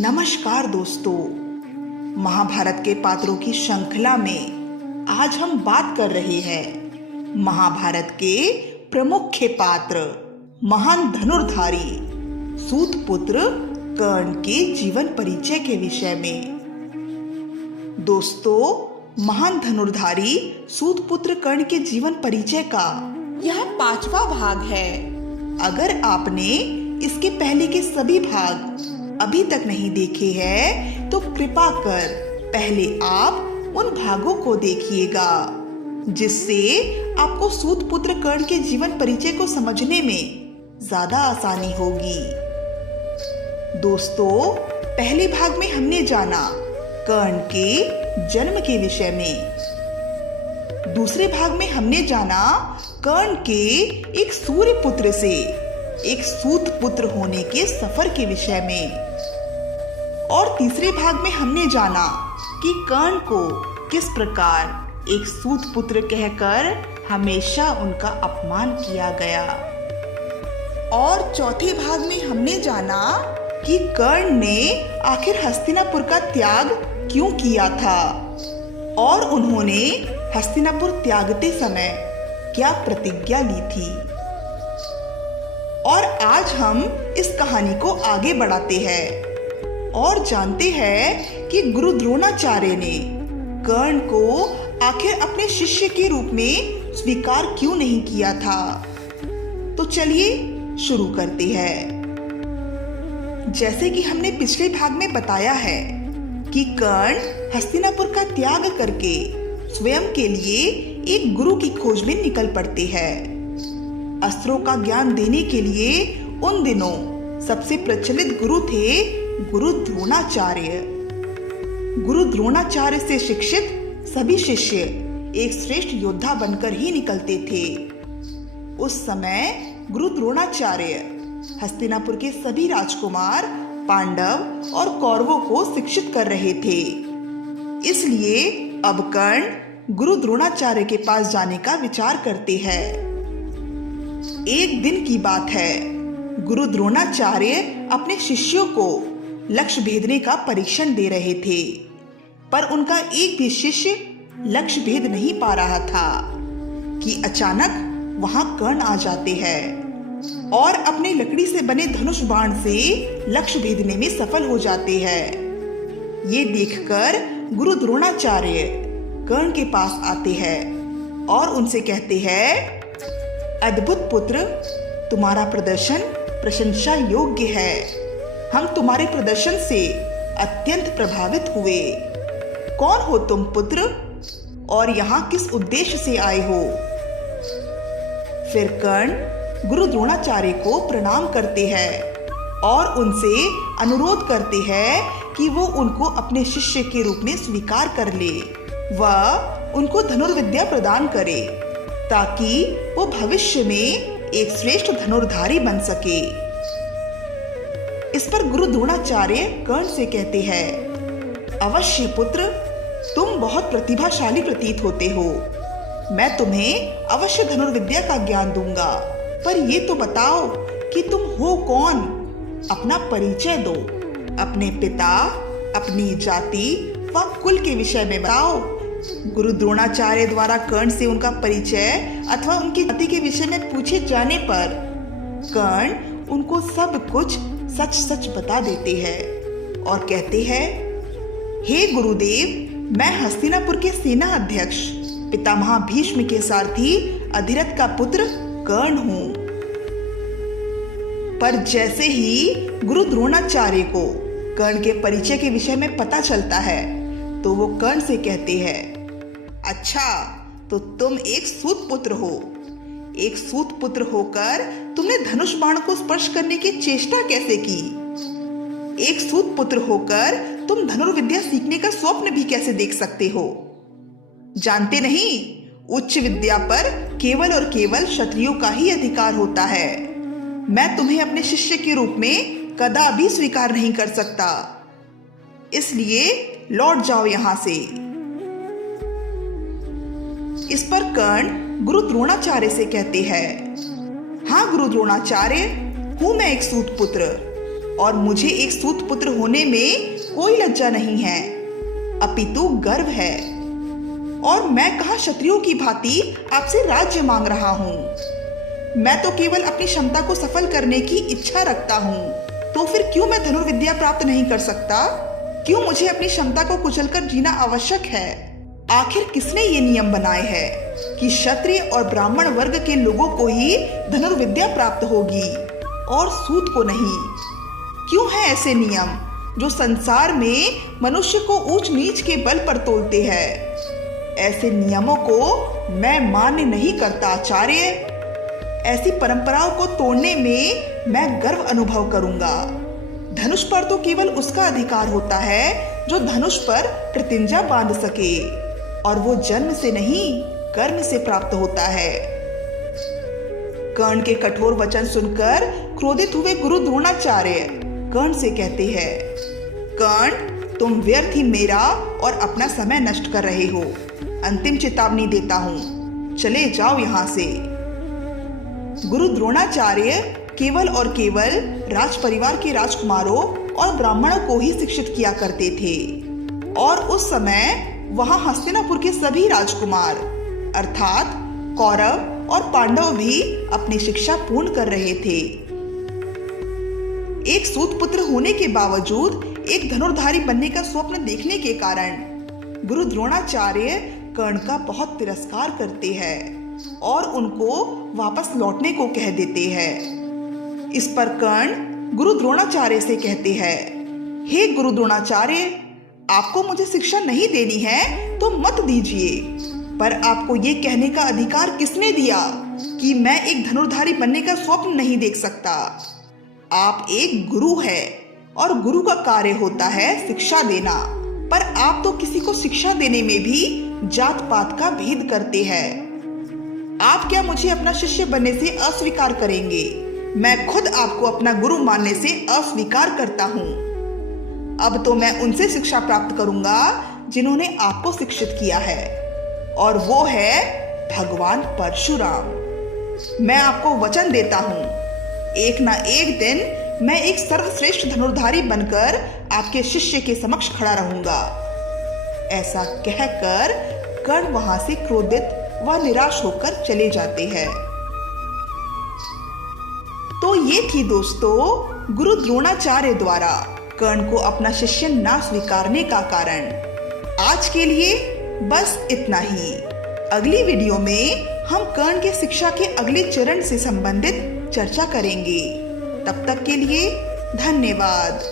नमस्कार दोस्तों, महाभारत के पात्रों की श्रृंखला में आज हम बात कर रहे हैं महाभारत के प्रमुख पात्र महान धनुर्धारी सूत पुत्र कर्ण के जीवन परिचय के विषय में। दोस्तों, महान धनुर्धारी सूत पुत्र कर्ण के जीवन परिचय का यह 5वां भाग है। अगर आपने इसके पहले के सभी भाग अभी तक नहीं देखे हैं तो कृपा कर पहले आप उन भागों को देखिएगा, जिससे आपको सूत पुत्र कर्ण के जीवन परिचय को समझने में ज्यादा आसानी होगी। दोस्तों, पहले भाग में हमने जाना कर्ण के जन्म के विषय में। दूसरे भाग में हमने जाना कर्ण के एक सूर्य पुत्र से एक सूत पुत्र होने के सफर के विषय में। और तीसरे भाग में हमने जाना कि कर्ण को किस प्रकार एक सूत पुत्र कहकर हमेशा उनका अपमान किया गया। और चौथे भाग में हमने जाना कि कर्ण ने आखिर हस्तिनापुर का त्याग क्यों किया था और उन्होंने हस्तिनापुर त्यागते समय क्या प्रतिज्ञा ली थी। और आज हम इस कहानी को आगे बढ़ाते हैं और जानते हैं कि गुरु द्रोणाचार्य ने कर्ण को आखिर अपने शिष्य के रूप में स्वीकार क्यों नहीं किया था। तो चलिए शुरू करते हैं। जैसे कि हमने पिछले भाग में बताया है कि कर्ण हस्तिनापुर का त्याग करके स्वयं के लिए एक गुरु की खोज में निकल पड़ते हैं। अस्त्रों का ज्ञान देने के लिए उन दिनों सबसे प्रचलित गुरु थे गुरु द्रोणाचार्य। गुरु द्रोणाचार्य से शिक्षित सभी शिष्य एक श्रेष्ठ योद्धा बनकर ही निकलते थे। उस समय गुरु द्रोणाचार्य हस्तिनापुर के सभी राजकुमार, पांडव और कौरवों को शिक्षित कर रहे थे। इसलिए अब कर्ण गुरु द्रोणाचार्य के पास जाने का विचार करते हैं। एक दिन की बात है, गुरु द्रोणाचार्य अपने शिष्यों को लक्ष्य भेदने का परीक्षण दे रहे थे, पर उनका एक भी शिष्य लक्ष्य भेद नहीं पा रहा था कि अचानक वहां कर्ण आ जाते हैं और अपने लकड़ी से बने धनुष बाण से लक्ष्य भेदने में सफल हो जाते हैं। ये देखकर गुरु द्रोणाचार्य कर्ण के पास आते हैं और उनसे कहते हैं, अद्भुत पुत्र, तुम्हारा प्रदर्शन प्रशंसा योग्य है। हम तुम्हारे प्रदर्शन से अत्यंत प्रभावित हुए। कौन हो तुम पुत्र और यहाँ किस उद्देश्य से आए हो? फिर कर्ण गुरु द्रोणाचार्य को प्रणाम करते हैं और उनसे अनुरोध करते हैं कि वो उनको अपने शिष्य के रूप में स्वीकार कर ले, वह उनको धनुर्विद्या प्रदान करे ताकि वो भविष्य में एक श्रेष्ठ धनुर्धारी बन सके। इस पर गुरु द्रोणाचार्य कर्ण से कहते हैं, अवश्य पुत्र, तुम बहुत प्रतिभाशाली प्रतीत होते हो। मैं तुम्हें अवश्य धनुर्विद्या का ज्ञान दूंगा, पर ये तो बताओ कि तुम हो कौन? अपना परिचय दो। अपने पिता, अपनी जाति व कुल के विषय में बताओ। गुरु द्रोणाचार्य द्वारा कर्ण से उनका परिचय अथवा उनकी जाति के विषय में पूछे जाने पर कर्ण उनको सब कुछ सच सच बता देते हैं और कहते हैं, हे गुरुदेव, मैं हस्तिनापुर के सेना अध्यक्ष पितामह भीष्म के सारथी अधिरथ का पुत्र कर्ण हूँ। पर जैसे ही गुरु द्रोणाचार्य को कर्ण के परिचय के विषय में पता चलता है तो वो कर्ण से कहते हैं, अच्छा, तो तुम एक सूत पुत्र हो। एक सूत पुत्र होकर तुमने धनुष बाण को स्पर्श करने की चेष्टा कैसे की? एक सूत पुत्र होकर तुम धनुर्विद्या सीखने का स्वप्न भी कैसे देख सकते हो? जानते नहीं, उच्च विद्या पर केवल और केवल क्षत्रियों का ही अधिकार होता है। मैं तुम्हें अपने शिष्य के रूप में कदापि स्वीकार नहीं कर सकता, इसलिए लौट जाओ यहां से। इस पर कर्ण गुरु द्रोणाचार्य से कहते हैं, हाँ गुरु द्रोणाचार्य, हूँ मैं एक सूत पुत्र, और मुझे एक सूत पुत्र होने में कोई लज्जा नहीं है, अपितु गर्व है। और मैं कहाँ क्षत्रियों की भांति आपसे राज्य मांग रहा हूँ। मैं तो केवल अपनी क्षमता को सफल करने की इच्छा रखता हूँ। तो फिर क्यों मैं धनुर्विद्या प्राप्त नहीं कर सकता? क्यों मुझे अपनी क्षमता को कुचलकर जीना आवश्यक है? आखिर किसने ये नियम बनाए हैं कि क्षत्रिय और ब्राह्मण वर्ग के लोगों को ही धनुर्विद्या प्राप्त होगी और सूत को नहीं? क्यों है ऐसे नियम जो संसार में मनुष्य को ऊंच नीच के बल पर तोलते हैं? ऐसे नियमों को मैं मान्य नहीं करता आचार्य। ऐसी परंपराओं को तोड़ने में मैं गर्व अनुभव करूंगा। धनुष पर तो केवल उसका अधिकार होता है जो धनुष पर प्रतिज्ञा बांध सके, और वो जन्म से नहीं कर्म से प्राप्त होता है। कर्ण के कठोर वचन सुनकर क्रोधित हुए गुरु द्रोणाचार्य कर्ण से कहते हैं, कर्ण, तुम व्यर्थ ही मेरा और अपना समय नष्ट कर रहे हो। अंतिम चेतावनी देता हूं, चले जाओ यहां से। गुरु द्रोणाचार्य केवल और केवल राज परिवार के राजकुमारों और ब्राह्मणों को ही शिक्षित किया करते थे, और उस समय वहां हस्तिनापुर के सभी राजकुमार अर्थात कौरव और पांडव भी अपनी शिक्षा पूर्ण कर रहे थे। एक सूत पुत्र होने के बावजूद एक धनुर्धारी बनने का स्वप्न देखने के कारण गुरु द्रोणाचार्य कर्ण का बहुत तिरस्कार करते हैं और उनको वापस लौटने को कह देते हैं। इस पर कर्ण गुरु द्रोणाचार्य से कहते हैं, हे गुरु द्रोणाचार्य, आपको मुझे शिक्षा नहीं देनी है तो मत दीजिए, पर आपको ये कहने का अधिकार किसने दिया कि मैं एक धनुर्धारी बनने का स्वप्न नहीं देख सकता? आप एक गुरु है और गुरु का कार्य होता है शिक्षा देना, पर आप तो किसी को शिक्षा देने में भी जात पात का भेद करते हैं। आप क्या मुझे अपना शिष्य बनने से अस्वीकार करेंगे? मैं खुद आपको अपना गुरु मानने से अस्वीकार करता हूँ। अब तो मैं उनसे शिक्षा प्राप्त करूंगा जिन्होंने आपको शिक्षित किया है, और वो है भगवान परशुराम। मैं आपको वचन देता हूँ, एक ना एक दिन मैं एक सर्वश्रेष्ठ धनुर्धारी बनकर आपके शिष्य के समक्ष खड़ा रहूंगा। ऐसा कहकर कर्ण वहां से क्रोधित व निराश होकर चले जाते हैं। तो ये थी दोस्तों गुरु द्रोणाचार्य द्वारा कर्ण को अपना शिष्य ना स्वीकारने का कारण। आज के लिए बस इतना ही। अगली वीडियो में हम कर्ण के शिक्षा के अगले चरण से संबंधित चर्चा करेंगे। तब तक के लिए धन्यवाद।